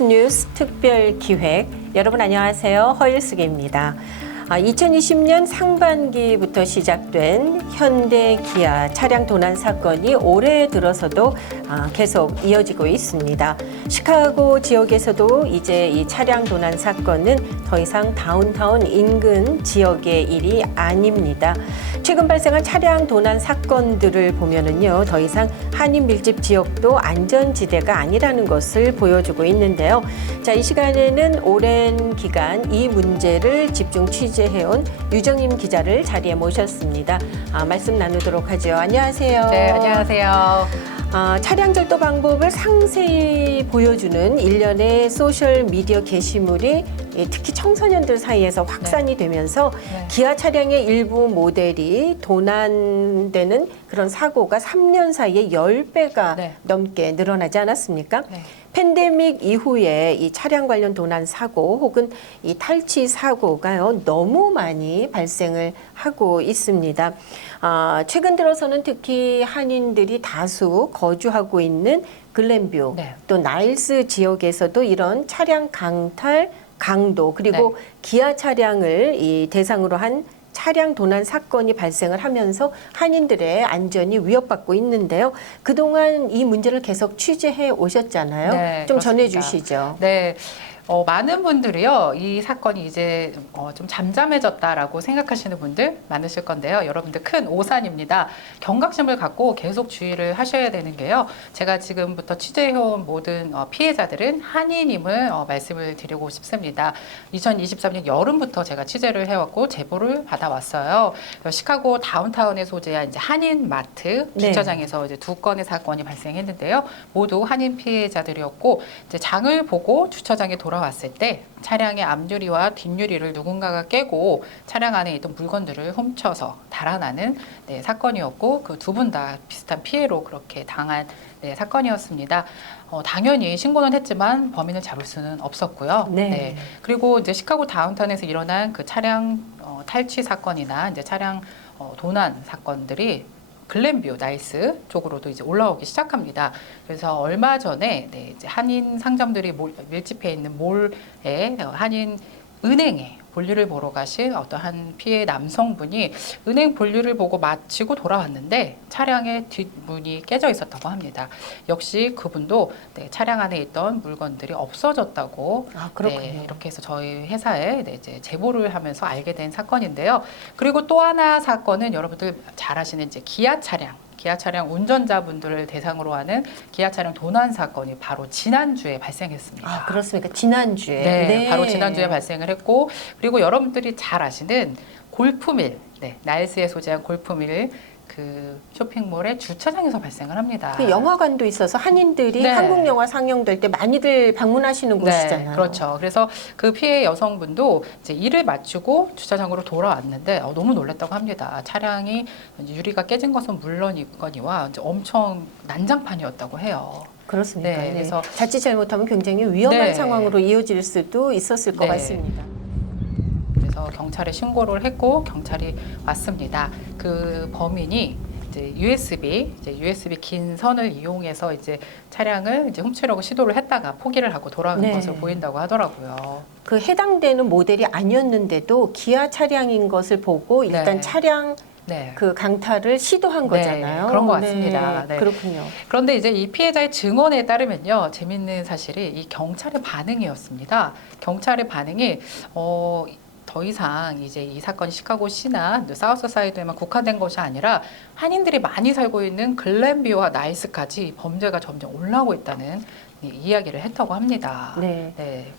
KBS 뉴스 특별 기획. 여러분 안녕하세요. 허일숙입니다. 2020년 상반기부터 시작된 현대 기아 차량 도난 사건이 올해 들어서도 계속 이어지고 있습니다. 시카고 지역에서도 이제 이 차량 도난 사건은 더 이상 다운타운 인근 지역의 일이 아닙니다. 최근 발생한 차량 도난 사건들을 보면은요, 더 이상 한인 밀집 지역도 안전지대가 아니라는 것을 보여주고 있는데요. 자, 이 시간에는 오랜 기간 이 문제를 집중 취재해온 유정임 기자를 자리에 모셨습니다. 말씀 나누도록 하죠. 안녕하세요. 네, 안녕하세요. 차량 절도 방법을 상세히 보여주는 일련의 소셜 미디어 게시물이 특히 청소년들 사이에서 확산이 되면서 기아 차량의 일부 모델이 도난되는 그런 사고가 3년 사이에 10배가 넘게 늘어나지 않았습니까? 팬데믹 이후에 이 차량 관련 도난 사고 혹은 이 탈취 사고가요, 너무 많이 발생을 하고 있습니다. 최근 들어서는 특히 한인들이 다수 거주하고 있는 글렌뷰, 또 나일스 지역에서도 이런 차량 강탈, 강도, 그리고 기아 차량을 이 대상으로 한 차량 도난 사건이 발생을 하면서 한인들의 안전이 위협받고 있는데요. 그동안 이 문제를 계속 취재해 오셨잖아요. 네, 좀 그렇습니다. 전해주시죠. 네. 많은 분들이요, 이 사건이 이제 좀 잠잠해졌다라고 생각하시는 분들 많으실 건데요. 여러분들 큰 오산입니다. 경각심을 갖고 계속 주의를 하셔야 되는 게요. 제가 지금부터 취재해온 모든 피해자들은 한인임을 말씀을 드리고 싶습니다. 2023년 여름부터 제가 취재를 해왔고 제보를 받아왔어요. 시카고 다운타운에 소재한 이제 한인 마트 주차장에서 이제 2건의 사건이 발생했는데요. 모두 한인 피해자들이었고, 이제 장을 보고 주차장에 돌아왔을 때 차량의 앞유리와 뒷유리를 누군가가 깨고 차량 안에 있던 물건들을 훔쳐서 달아나는 사건이었고, 그 두 분 다 비슷한 피해로 그렇게 당한 사건이었습니다. 당연히 신고는 했지만 범인을 잡을 수는 없었고요. 그리고 이제 시카고 다운타운에서 일어난 그 차량 탈취 사건이나 이제 차량 도난 사건들이 글렌뷰, 나일스 쪽으로도 이제 올라오기 시작합니다. 그래서 얼마 전에 이제 한인 상점들이 밀집해 있는 몰에 한인 은행에 볼일을 보러 가신 어떤 한 피해 남성분이 은행 볼일을 보고 마치고 돌아왔는데 차량의 뒷문이 깨져 있었다고 합니다. 역시 그분도 차량 안에 있던 물건들이 없어졌다고 이렇게 해서 저희 회사에 이제 제보를 하면서 알게 된 사건인데요. 그리고 또 하나 사건은 여러분들 잘 아시는 이제 기아 차량 운전자분들을 대상으로 하는 기아 차량 도난 사건이 바로 지난주에 발생했습니다. 그렇습니까? 지난주에. 네, 바로 지난주에 발생을 했고, 그리고 여러분들이 잘 아시는 골프밀, 나일스에 소재한 골프밀 그 쇼핑몰의 주차장에서 발생을 합니다. 그 영화관도 있어서 한인들이 한국 영화 상영될 때 많이들 방문하시는 곳이잖아요. 그렇죠. 그래서 그 피해 여성분도 이제 일을 마치고 주차장으로 돌아왔는데 너무 놀랐다고 합니다. 차량이 유리가 깨진 것은 물론이거니와 이제 엄청 난장판이었다고 해요. 그렇습니까? 그래서 자칫 잘못하면 굉장히 위험한 상황으로 이어질 수도 있었을 것 같습니다. 그래서 경찰에 신고를 했고 경찰이 왔습니다. 그 범인이 이제 USB 긴 선을 이용해서 이제 차량을 이제 훔치려고 시도를 했다가 포기를 하고 돌아오는 것으로 보인다고 하더라고요. 그 해당되는 모델이 아니었는데도 기아 차량인 것을 보고 일단 차량 그 강탈을 시도한 거잖아요. 그런 것 같습니다. 그렇군요. 그런데 이제 이 피해자의 증언에 따르면요, 재밌는 사실이 이 경찰의 반응이었습니다. 경찰의 반응이 더 이상 이제 이 사건이 시카고시나 사우스 사이드에만 국한된 것이 아니라 한인들이 많이 살고 있는 글렌뷰와 나일스까지 범죄가 점점 올라오고 있다는 이야기를 했다고 합니다.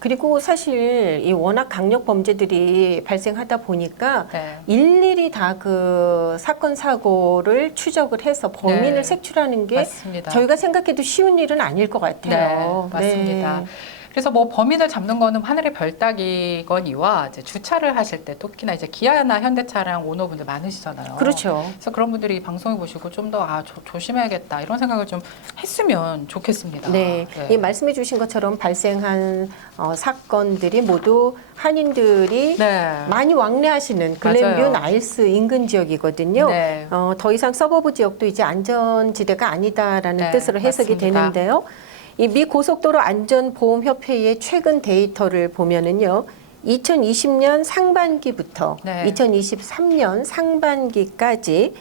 그리고 사실 이 워낙 강력 범죄들이 발생하다 보니까 일일이 다 그 사건 사고를 추적을 해서 범인을 색출하는 게 저희가 생각해도 쉬운 일은 아닐 것 같아요. 맞습니다. 그래서 뭐 범인을 잡는 거는 하늘의 별 따기거니와 이제 주차를 하실 때 특히나 이제 기아나 현대차량 오너분들 많으시잖아요. 그렇죠. 그래서 그런 분들이 방송을 보시고 좀 더 조심해야겠다 이런 생각을 좀 했으면 좋겠습니다. 이 말씀해 주신 것처럼 발생한 사건들이 모두 한인들이 많이 왕래하시는 글렌뷰 나일스 인근 지역이거든요. 더 이상 서버브 지역도 이제 안전지대가 아니다라는 뜻으로 해석이 되는데요. 이 미 고속도로 안전보험협회의 최근 데이터를 보면은요. 2020년 상반기부터 네. 2023년 상반기까지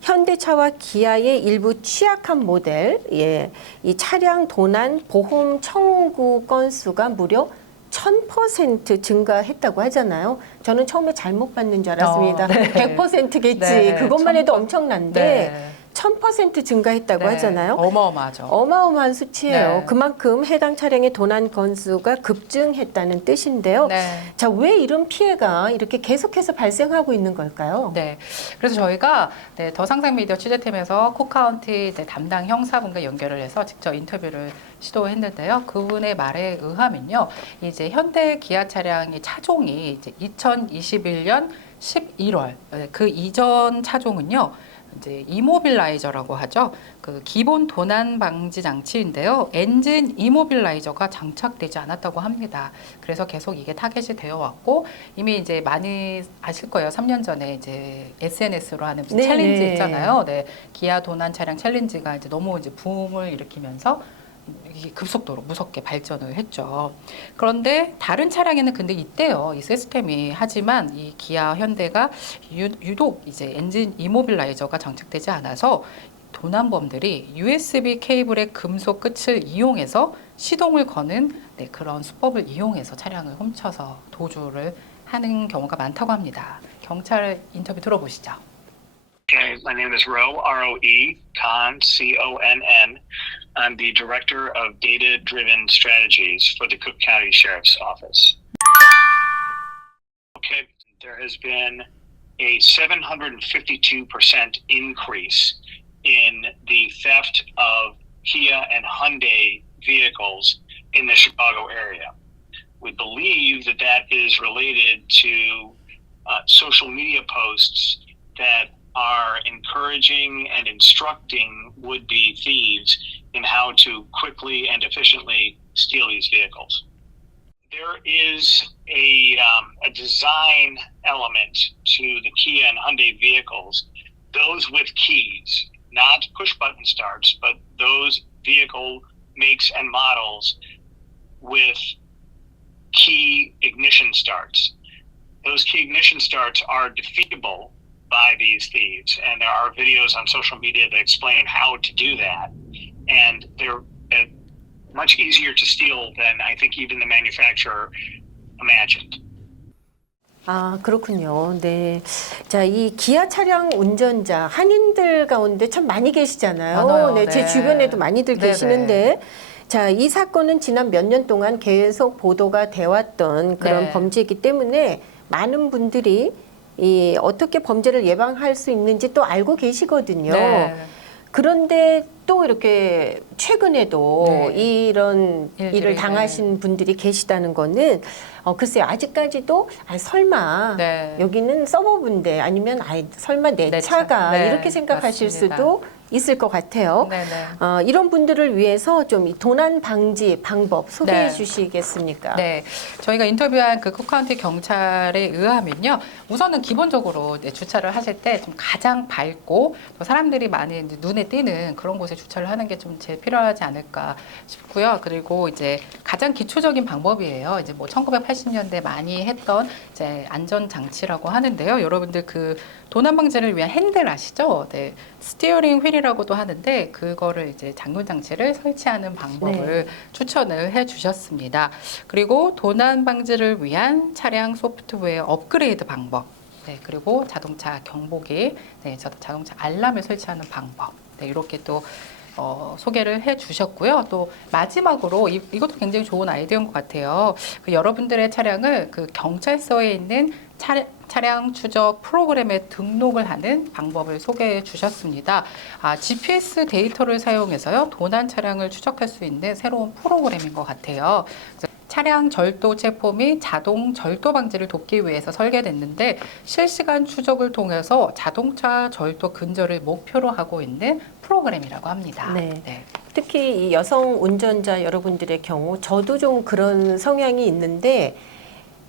현대차와 기아의 일부 취약한 모델, 이 차량 도난 보험 청구 건수가 무려 1000% 증가했다고 하잖아요. 저는 처음에 잘못 봤는 줄 알았습니다. 네. 100%겠지. 네, 그것만 해도 1000%. 엄청난데 네. 1000% 증가했다고 네. 하잖아요. 어마어마하죠. 어마어마한 수치예요. 네. 그만큼 해당 차량의 도난 건수가 급증했다는 뜻인데요. 네. 자, 왜 이런 피해가 이렇게 계속해서 발생하고 있는 걸까요? 네. 그래서 저희가 더 상상 미디어 취재팀에서 쿡카운티 담당 형사분과 연결을 해서 직접 인터뷰를 시도했는데요. 그분의 말에 의하면요. 이제 현대 기아 차량의 차종이 이제 2021년 11월 그 이전 차종은요. 이제 이모빌라이저라고 하죠. 그 기본 도난 방지 장치인데요. 엔진 이모빌라이저가 장착되지 않았다고 합니다. 그래서 계속 이게 타겟이 되어 왔고 이미 이제 많이 아실 거예요. 3년 전에 이제 SNS로 하는 무슨 네, 챌린지 네. 있잖아요. 네. 기아 도난 차량 챌린지가 이제 너무 이제 붐을 일으키면서 이게 급속도로 무섭게 발전을 했죠. 그런데 다른 차량에는 근데 있대요. 이 시스템이. 하지만 이 기아 현대가 유독 이제 엔진 이모빌라이저가 장착되지 않아서 도난범들이 USB 케이블의 금속 끝을 이용해서 시동을 거는 그런 수법을 이용해서 차량을 훔쳐서 도주를 하는 경우가 많다고 합니다. 경찰 인터뷰 들어보시죠. Okay, my name is Ro, R-O-E, Conn, C-O-N-N. I'm the Director of Data-Driven Strategies for the Cook County Sheriff's Office. Okay, there has been a 752% increase in the theft of Kia and Hyundai vehicles in the Chicago area. We believe that that is related to social media posts that are encouraging and instructing would-be thieves in how to quickly and efficiently steal these vehicles. There is a design element to the Kia and Hyundai vehicles, those with keys, not push-button starts, but those vehicle makes and models with key ignition starts. Those key ignition starts are defeatable by these thieves, and there are videos on social media that explain how to do that, and they're much easier to steal than I think even the manufacturer imagined. 아, 그렇군요. 네. 자, 이 기아 차량 운전자, 한인들 가운데 참 많이 계시잖아요. 많아요. 네, 제 네. 주변에도 많이들 네네. 계시는데, 자, 이 사건은 지난 몇 년 동안 계속 보도가 돼 왔던 그런 네. 범죄이기 때문에 많은 분들이 이 어떻게 범죄를 예방할 수 있는지 또 알고 계시거든요. 네. 그런데 또 이렇게 최근에도 네. 이런 일들이, 일을 당하신 분들이 계시다는 거는 글쎄요, 아직까지도 설마 네. 여기는 서버분데 아니면 설마 내 내 차가 차. 네, 이렇게 생각하실 맞습니다. 수도 있을 것 같아요. 네네. 이런 분들을 위해서 좀 이 도난 방지 방법 소개해 네. 주시겠습니까? 네, 저희가 인터뷰한 그 쿡카운티 경찰에 의하면요, 우선은 기본적으로 주차를 하실 때 좀 가장 밝고 또 사람들이 많이 이제 눈에 띄는 그런 곳에 주차를 하는 게 좀 제일 필요하지 않을까 싶고요. 그리고 이제 가장 기초적인 방법이에요. 이제 뭐 1980년대 많이 했던 이제 안전 장치라고 하는데요. 여러분들 그 도난 방지를 위한 핸들 아시죠? 네, 스티어링 휠이라고도 하는데 그거를 이제 잠금 장치를 설치하는 방법을 추천을 해주셨습니다. 그리고 도난 방지를 위한 차량 소프트웨어 업그레이드 방법, 네, 그리고 자동차 경보기, 네, 자동차 알람을 설치하는 방법, 네, 이렇게 또 소개를 해주셨고요. 또 마지막으로 이것도 굉장히 좋은 아이디어인 것 같아요. 그 여러분들의 차량을 그 경찰서에 있는 차량 추적 프로그램에 등록을 하는 방법을 소개해 주셨습니다. GPS 데이터를 사용해서요, 도난 차량을 추적할 수 있는 새로운 프로그램인 것 같아요. 차량 절도 체포 및 자동 절도 방지를 돕기 위해서 설계됐는데 실시간 추적을 통해서 자동차 절도 근절을 목표로 하고 있는 프로그램이라고 합니다. 네. 네. 특히 이 여성 운전자 여러분들의 경우 저도 좀 그런 성향이 있는데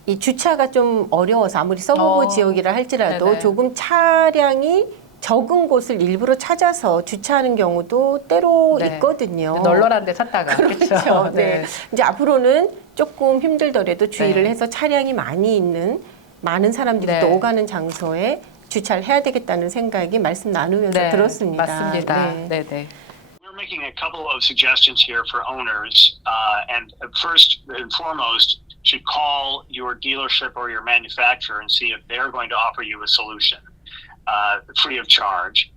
이 주차가 좀 어려워서 아무리 서버브 지역이라 할지라도 네네. 조금 차량이 적은 곳을 일부러 찾아서 주차하는 경우도 때로 네. 있거든요. 널널한 데 찾다가. 그렇죠. 네. 이제 앞으로는 조금 힘들더라도 주의를 네. 해서 차량이 많이 있는 많은 사람들이 네. 또 오가는 장소에 주차를 해야 되겠다는 생각이 말씀 나누면서 네, 들었습니다. 맞습니다. 네. 네, 네. We're making a couple of suggestions here for owners. And first and foremost, should call your dealership or your manufacturer and see if they're going to offer you a solution free of charge.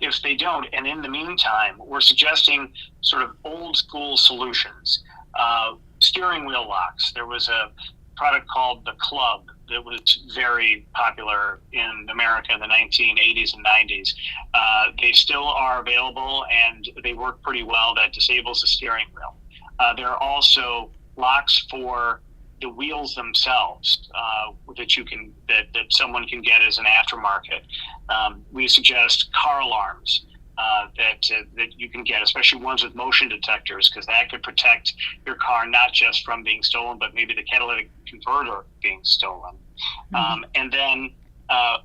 If they don't, and in the meantime, we're suggesting sort of old school solutions. Steering wheel locks. There was a product called the Club that was very popular in America in the 1980s and 90s. They still are available and they work pretty well. That disables the steering wheel. There are also locks for the wheels themselves that someone can get as an aftermarket. We suggest car alarms that you can get, especially ones with motion detectors, because that could protect your car not just from being stolen, but maybe the catalytic converter being stolen. And then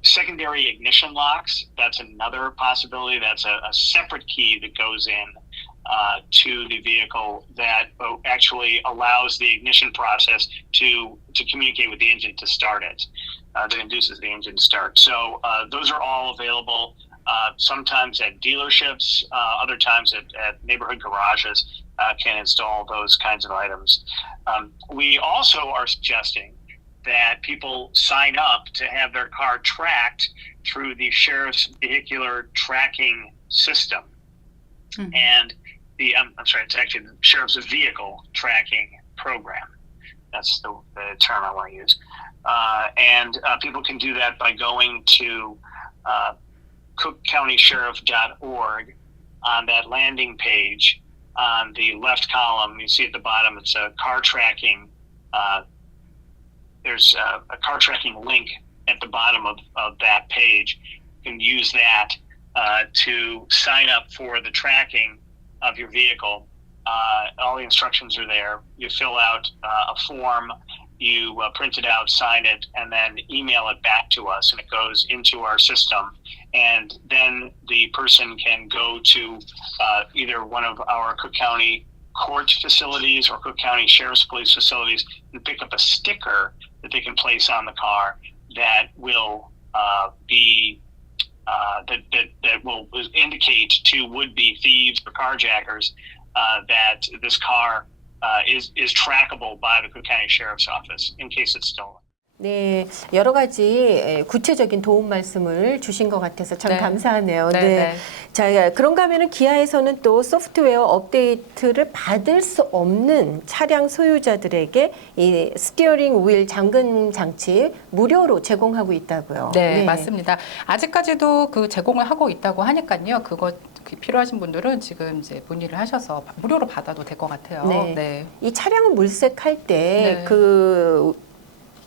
secondary ignition locks, that's another possibility. That's a separate key that goes in to the vehicle that actually allows the ignition process to communicate with the engine to start it, that induces the engine to start. So those are all available. Sometimes at dealerships, other times at neighborhood garages can install those kinds of items. We also are suggesting that people sign up to have their car tracked through the Sheriff's Vehicular Tracking System. And it's actually the Sheriff's Vehicle Tracking Program. That's the term I want to use. And people can do that by going to cookcountysheriff.org. On that landing page, on the left column, you see at the bottom, it's a car tracking. There's a car tracking link at the bottom of that page. You can use that to sign up for the tracking of your vehicle. All the instructions are there. You fill out a form, you print it out, sign it, and then email it back to us, and it goes into our system. And then the person can go to either one of our Cook County court facilities or Cook County Sheriff's Police facilities and pick up a sticker that they can place on the car that will that will indicate to would-be thieves or carjackers that this car is trackable by the Cook County Sheriff's Office in case it's stolen. 네, 여러 가지 구체적인 도움 말씀을 주신 것 같아서 참 네. 감사하네요. 네, 네. 네. 자, 그런가 하면은 기아에서는 또 소프트웨어 업데이트를 받을 수 없는 차량 소유자들에게 이 스티어링 휠 잠금 장치 무료로 제공하고 있다고요. 네, 맞습니다. 아직까지도 그 제공을 하고 있다고 하니까요. 그거 필요하신 분들은 지금 이제 문의를 하셔서 무료로 받아도 될 것 같아요. 네. 네. 이 차량을 물색할 때 네. 그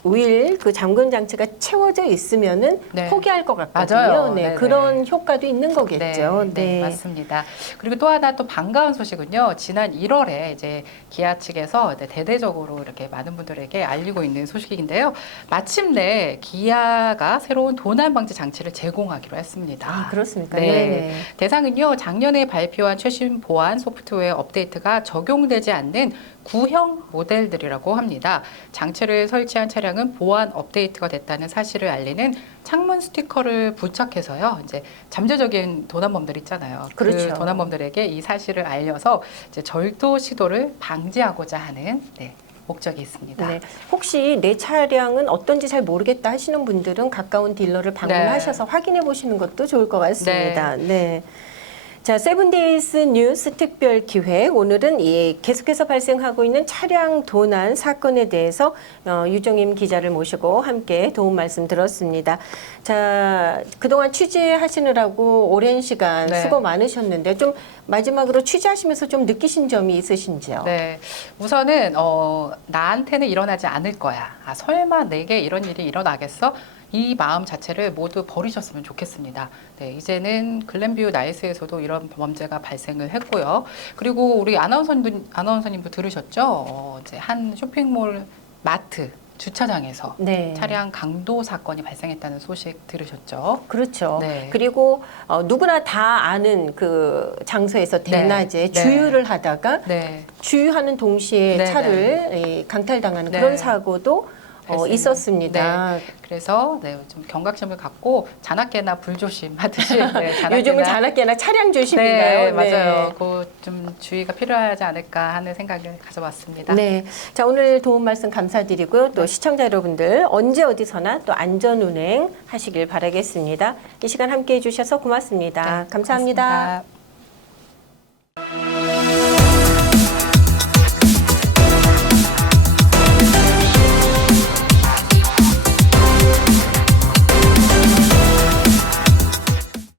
휠, 그 잠금 장치가 채워져 있으면은 네. 포기할 것 같거든요. 맞아요. 네, 네네. 그런 효과도 있는 거겠죠. 네, 맞습니다. 그리고 또 하나 또 반가운 소식은요. 지난 1월에 이제 기아 측에서 대대적으로 이렇게 많은 분들에게 알리고 있는 소식인데요. 마침내 기아가 새로운 도난 방지 장치를 제공하기로 했습니다. 아, 그렇습니까? 네. 네네. 대상은요. 작년에 발표한 최신 보안 소프트웨어 업데이트가 적용되지 않는 구형 모델들이라고 합니다. 장치를 설치한 차량은 보안 업데이트가 됐다는 사실을 알리는 창문 스티커를 부착해서요. 이제 잠재적인 도난범들 있잖아요. 그렇죠. 그 도난범들에게 이 사실을 알려서 이제 절도 시도를 방지하고자 하는 목적이 있습니다. 네. 혹시 내 차량은 어떤지 잘 모르겠다 하시는 분들은 가까운 딜러를 방문하셔서 확인해 보시는 것도 좋을 것 같습니다. 네. 자, 세븐데이즈 뉴스 특별 기획. 오늘은 계속해서 발생하고 있는 차량 도난 사건에 대해서 유정임 기자를 모시고 함께 도움 말씀 들었습니다. 자, 그동안 취재하시느라고 오랜 시간 수고 많으셨는데 좀 마지막으로 취재하시면서 좀 느끼신 점이 있으신지요? 네. 우선은 나한테는 일어나지 않을 거야. 아, 설마 내게 이런 일이 일어나겠어? 이 마음 자체를 모두 버리셨으면 좋겠습니다. 네, 이제는 글렌뷰 나이스에서도 이런 범죄가 발생을 했고요. 그리고 우리 아나운서님도 들으셨죠? 이제 한 쇼핑몰 마트 주차장에서 네. 차량 강도 사건이 발생했다는 소식 들으셨죠? 그렇죠. 네. 그리고 누구나 다 아는 그 장소에서 대낮에 네. 주유를 하다가 네. 주유하는 동시에 네, 차를 강탈당하는 네. 그런 사고도 발생을. 있었습니다. 그래서 좀 경각심을 갖고 자나깨나 불조심하듯이 네, 요즘은 자나깨나 차량 조심인가요? 네, 맞아요. 그 좀 주의가 필요하지 않을까 하는 생각을 가져봤습니다. 네. 자, 오늘 도움 말씀 감사드리고요. 또 네. 시청자 여러분들 언제 어디서나 또 안전 운행 하시길 바라겠습니다. 이 시간 함께 해주셔서 고맙습니다. 네, 감사합니다. 고맙습니다.